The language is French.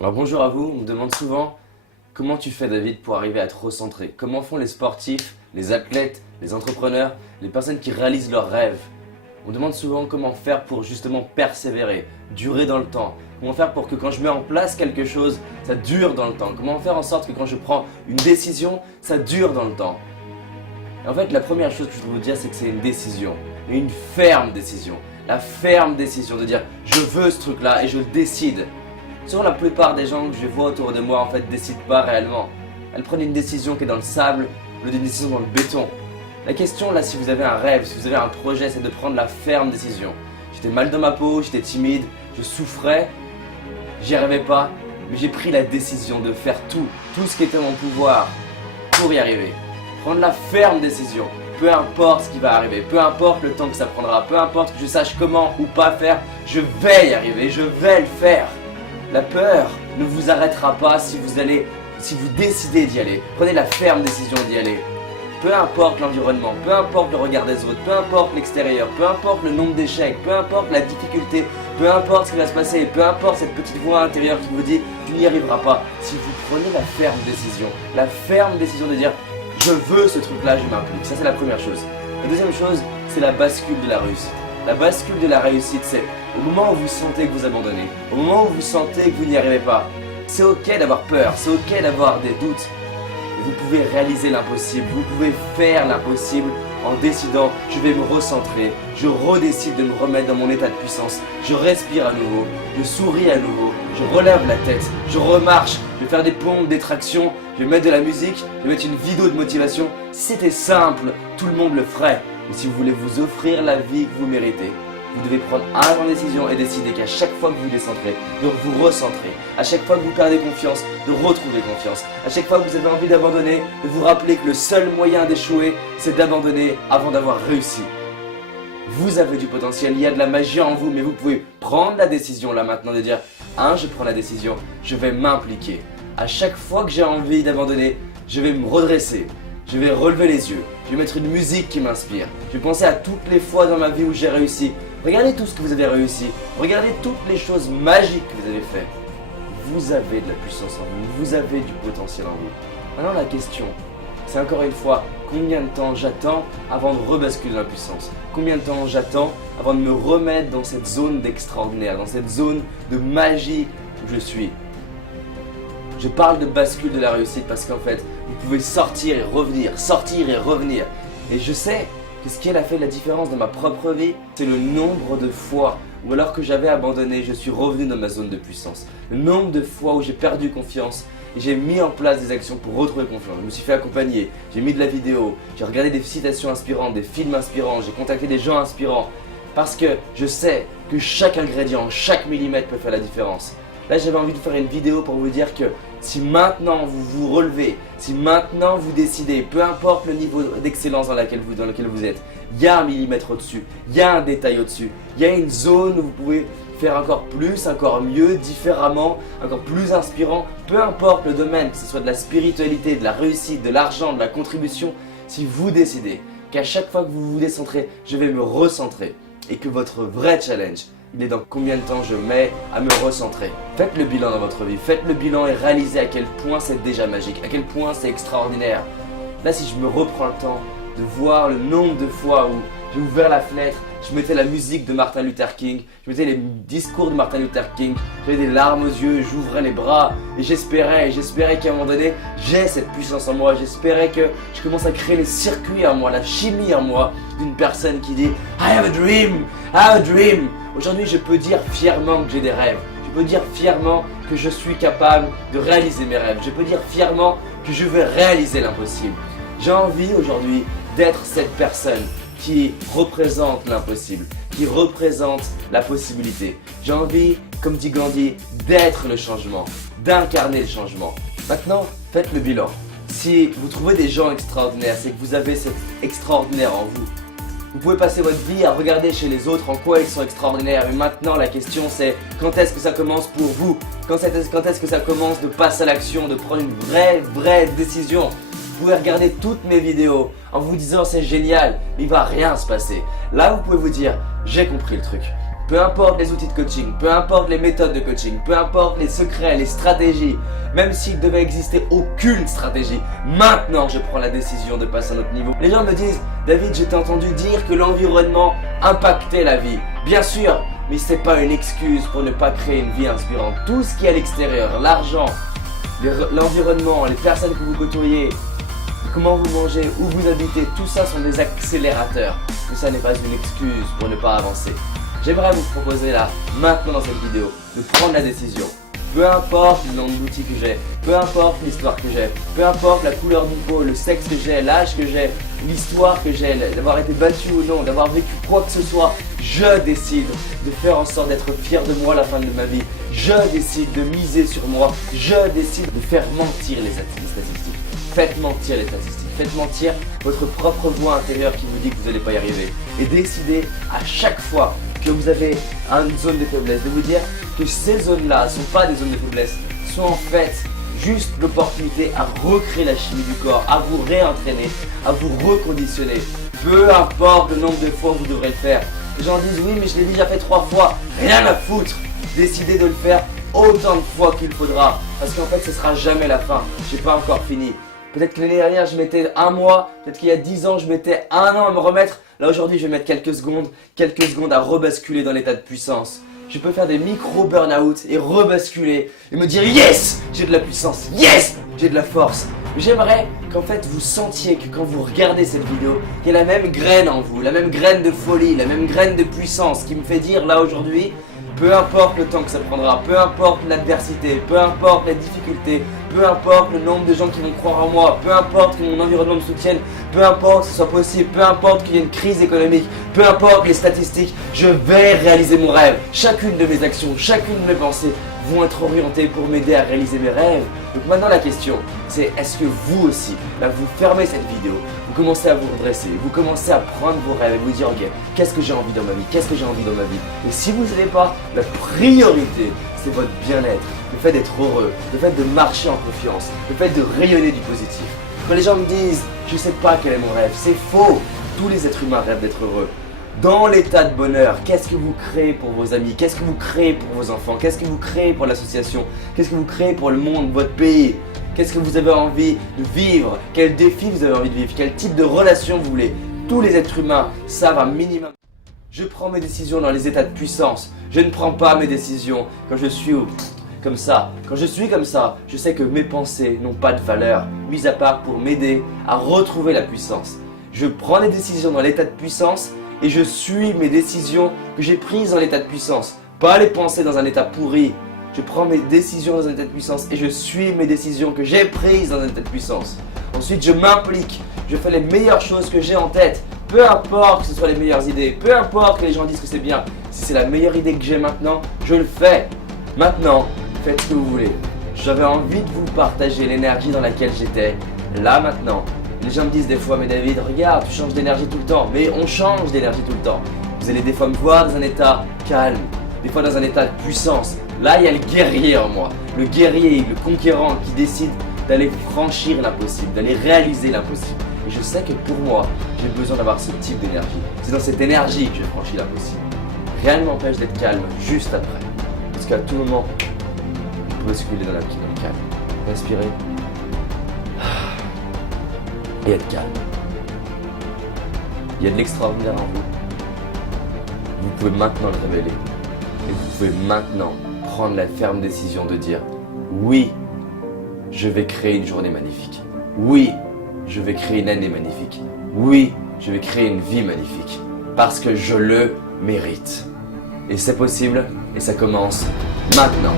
Alors bonjour à vous, on me demande souvent comment tu fais David pour arriver à te recentrer. Comment font les sportifs, les athlètes, les entrepreneurs, les personnes qui réalisent leurs rêves. On me demande souvent comment faire pour justement persévérer, durer dans le temps. Comment faire pour que quand je mets en place quelque chose, ça dure dans le temps. Comment faire en sorte que quand je prends une décision, ça dure dans le temps. Et en fait, la première chose que je dois vous dire, c'est que c'est une décision. Et une ferme décision. La ferme décision de dire je veux ce truc là et je le décide. Souvent la plupart des gens que je vois autour de moi en fait décident pas réellement. Elles prennent une décision qui est dans le sable au lieu d'une décision dans le béton. La question là, si vous avez un rêve, si vous avez un projet, c'est de prendre la ferme décision. J'étais mal dans ma peau, j'étais timide, je souffrais, j'y arrivais pas, mais j'ai pris la décision de faire tout ce qui était en mon pouvoir pour y arriver. Prendre la ferme décision, peu importe ce qui va arriver, peu importe le temps que ça prendra, peu importe que je sache comment ou pas faire, je vais y arriver, je vais le faire. La peur ne vous arrêtera pas si vous décidez d'y aller. Prenez la ferme décision d'y aller. Peu importe l'environnement, peu importe le regard des autres, peu importe l'extérieur, peu importe le nombre d'échecs, peu importe la difficulté, peu importe ce qui va se passer, peu importe cette petite voix intérieure qui vous dit tu n'y arriveras pas. Si vous prenez la ferme décision de dire je veux ce truc là, je m'implique. Ça c'est la première chose. La deuxième chose, c'est la bascule de la réussite. La bascule de la réussite, c'est au moment où vous sentez que vous abandonnez, au moment où vous sentez que vous n'y arrivez pas. C'est ok d'avoir peur, c'est ok d'avoir des doutes. Mais vous pouvez réaliser l'impossible, vous pouvez faire l'impossible en décidant je vais me recentrer, je redécide de me remettre dans mon état de puissance, je respire à nouveau, je souris à nouveau, je relève la tête, je remarche, je vais faire des pompes, des tractions, je vais mettre de la musique, je vais mettre une vidéo de motivation. Si c'était simple, tout le monde le ferait. Mais si vous voulez vous offrir la vie que vous méritez, vous devez prendre une décision et décider qu'à chaque fois que vous vous décentrez, de vous recentrer. À chaque fois que vous perdez confiance, de retrouver confiance. À chaque fois que vous avez envie d'abandonner, de vous rappeler que le seul moyen d'échouer, c'est d'abandonner avant d'avoir réussi. Vous avez du potentiel, il y a de la magie en vous, mais vous pouvez prendre la décision là maintenant de dire je prends la décision, je vais m'impliquer. À chaque fois que j'ai envie d'abandonner, je vais me redresser. Je vais relever les yeux, je vais mettre une musique qui m'inspire. Je vais penser à toutes les fois dans ma vie où j'ai réussi. Regardez tout ce que vous avez réussi. Regardez toutes les choses magiques que vous avez faites. Vous avez de la puissance en vous, vous avez du potentiel en vous. Maintenant la question, c'est encore une fois, combien de temps j'attends avant de rebasculer dans la puissance? Combien de temps j'attends avant de me remettre dans cette zone d'extraordinaire, dans cette zone de magie où je suis? Je parle de bascule de la réussite parce qu'en fait, vous pouvez sortir et revenir. Et je sais que ce qui a fait la différence dans ma propre vie, c'est le nombre de fois où alors que j'avais abandonné, je suis revenu dans ma zone de puissance. Le nombre de fois où j'ai perdu confiance et j'ai mis en place des actions pour retrouver confiance. Je me suis fait accompagner, j'ai mis de la vidéo, j'ai regardé des citations inspirantes, des films inspirants, j'ai contacté des gens inspirants. Parce que je sais que chaque ingrédient, chaque millimètre peut faire la différence. Là, j'avais envie de faire une vidéo pour vous dire que si maintenant vous vous relevez, si maintenant vous décidez, peu importe le niveau d'excellence dans lequel vous êtes, il y a un millimètre au-dessus, il y a un détail au-dessus, il y a une zone où vous pouvez faire encore plus, encore mieux, différemment, encore plus inspirant, peu importe le domaine, que ce soit de la spiritualité, de la réussite, de l'argent, de la contribution, si vous décidez qu'à chaque fois que vous vous décentrez, je vais me recentrer et que votre vrai challenge, il est dans combien de temps je mets à me recentrer. Faites le bilan dans votre vie, faites le bilan et réalisez à quel point c'est déjà magique, à quel point c'est extraordinaire. Là, si je me reprends le temps de voir le nombre de fois où j'ai ouvert la fenêtre, je mettais la musique de Martin Luther King, je mettais les discours de Martin Luther King, j'avais des larmes aux yeux, j'ouvrais les bras et j'espérais qu'à un moment donné, j'ai cette puissance en moi, j'espérais que je commence à créer les circuits en moi, la chimie en moi d'une personne qui dit « I have a dream, I have a dream ». Aujourd'hui, je peux dire fièrement que j'ai des rêves, je peux dire fièrement que je suis capable de réaliser mes rêves, je peux dire fièrement que je vais réaliser l'impossible. J'ai envie aujourd'hui d'être cette personne qui représente l'impossible, qui représente la possibilité. J'ai envie, comme dit Gandhi, d'être le changement, d'incarner le changement. Maintenant, faites le bilan. Si vous trouvez des gens extraordinaires, c'est que vous avez cet extraordinaire en vous. Vous pouvez passer votre vie à regarder chez les autres en quoi ils sont extraordinaires. Mais maintenant, la question c'est quand est-ce que ça commence pour vous? Quand est-ce que ça commence de passer à l'action, de prendre une vraie décision? Vous pouvez regarder toutes mes vidéos en vous disant c'est génial, mais il va rien se passer. Là, vous pouvez vous dire j'ai compris le truc. peu importe les outils de coaching, peu importe les méthodes de coaching, peu importe les secrets, les stratégies, même s'il devait exister aucune stratégie, maintenant je prends la décision de passer à un autre niveau. Les gens me disent, David, je t'ai entendu dire que l'environnement impactait la vie. Bien sûr, mais c'est pas une excuse pour ne pas créer une vie inspirante. Tout ce qui est à l'extérieur, l'argent, l'environnement, les personnes que vous côtoyez, comment vous mangez, où vous habitez, tout ça sont des accélérateurs. Mais ça n'est pas une excuse pour ne pas avancer. J'aimerais vous proposer là, maintenant dans cette vidéo, de prendre la décision. Peu importe le nombre d'outils que j'ai, peu importe l'histoire que j'ai, peu importe la couleur de peau, le sexe que j'ai, l'âge que j'ai, l'histoire que j'ai, d'avoir été battu ou non, d'avoir vécu quoi que ce soit, je décide de faire en sorte d'être fier de moi à la fin de ma vie. Je décide de miser sur moi. Je décide de faire mentir les statistiques. Faites mentir les statistiques. Faites mentir votre propre voix intérieure qui vous dit que vous n'allez pas y arriver. Et décidez à chaque fois que vous avez une zone de faiblesse, de vous dire que ces zones-là ne sont pas des zones de faiblesse, sont en fait juste l'opportunité à recréer la chimie du corps, à vous réentraîner, à vous reconditionner. Peu importe le nombre de fois où vous devrez le faire. Les gens disent oui mais je l'ai déjà fait 3 fois, rien à foutre. Décidez de le faire autant de fois qu'il faudra. Parce qu'en fait ce sera jamais la fin, j'ai pas encore fini. Peut-être que l'année dernière je mettais 1 mois, peut-être qu'il y a 10 ans je mettais 1 an à me remettre. Là aujourd'hui je vais mettre quelques secondes à rebasculer dans l'état de puissance. Je peux faire des micro burn-out et rebasculer et me dire yes, j'ai de la puissance, yes, j'ai de la force. J'aimerais qu'en fait vous sentiez que quand vous regardez cette vidéo, qu'il y a la même graine en vous, la même graine de folie, la même graine de puissance qui me fait dire là aujourd'hui, peu importe le temps que ça prendra, peu importe l'adversité, peu importe la difficulté, peu importe le nombre de gens qui vont croire en moi, peu importe que mon environnement me soutienne, peu importe que ce soit possible, peu importe qu'il y ait une crise économique, peu importe les statistiques, je vais réaliser mon rêve. Chacune de mes actions, chacune de mes pensées vont être orientées pour m'aider à réaliser mes rêves. Donc maintenant la question, c'est est-ce que vous aussi, là vous fermez cette vidéo, vous commencez à vous redresser, vous commencez à prendre vos rêves et vous dire ok, qu'est-ce que j'ai envie dans ma vie, qu'est-ce que j'ai envie dans ma vie. Et si vous n'avez pas, la priorité, c'est votre bien-être, le fait d'être heureux, le fait de marcher en confiance, le fait de rayonner du positif. Quand les gens me disent je sais pas quel est mon rêve, c'est faux. Tous les êtres humains rêvent d'être heureux. Dans l'état de bonheur, qu'est-ce que vous créez pour vos amis? Qu'est-ce que vous créez pour vos enfants? Qu'est-ce que vous créez pour l'association? Qu'est-ce que vous créez pour le monde, votre pays? Qu'est-ce que vous avez envie de vivre? Quel défi vous avez envie de vivre? Quel type de relation vous voulez? Tous les êtres humains savent un minimum. Je prends mes décisions dans les états de puissance. Je ne prends pas mes décisions quand je suis comme ça. Quand je suis comme ça, je sais que mes pensées n'ont pas de valeur, mis à part pour m'aider à retrouver la puissance. Je prends les décisions dans l'état de puissance et je suis mes décisions que j'ai prises dans l'état de puissance. Pas les pensées dans un état pourri. Je prends mes décisions dans un état de puissance et je suis mes décisions que j'ai prises dans un état de puissance. Ensuite, je m'implique. Je fais les meilleures choses que j'ai en tête. Peu importe que ce soit les meilleures idées, peu importe que les gens disent que c'est bien. Si c'est la meilleure idée que j'ai maintenant, je le fais. Maintenant, faites ce que vous voulez. J'avais envie de vous partager l'énergie dans laquelle j'étais, là maintenant. Les gens me disent des fois, mais David, regarde, tu changes d'énergie tout le temps. Mais on change d'énergie tout le temps. Vous allez des fois me voir dans un état calme, des fois dans un état de puissance. Là, il y a le guerrier en moi. Le guerrier, le conquérant qui décide d'aller franchir l'impossible, d'aller réaliser l'impossible. Et je sais que pour moi, j'ai besoin d'avoir ce type d'énergie. C'est dans cette énergie que j'ai franchi l'impossible. Rien ne m'empêche d'être calme juste après. Parce qu'à tout moment, vous pouvez basculer dans le calme. Respirez. Et être calme. Il y a de l'extraordinaire en vous. Vous pouvez maintenant le révéler. Et vous pouvez maintenant prendre la ferme décision de dire oui, je vais créer une journée magnifique. Oui, je vais créer une année magnifique. Oui, je vais créer une vie magnifique. Parce que je le mérite. Et c'est possible et ça commence maintenant.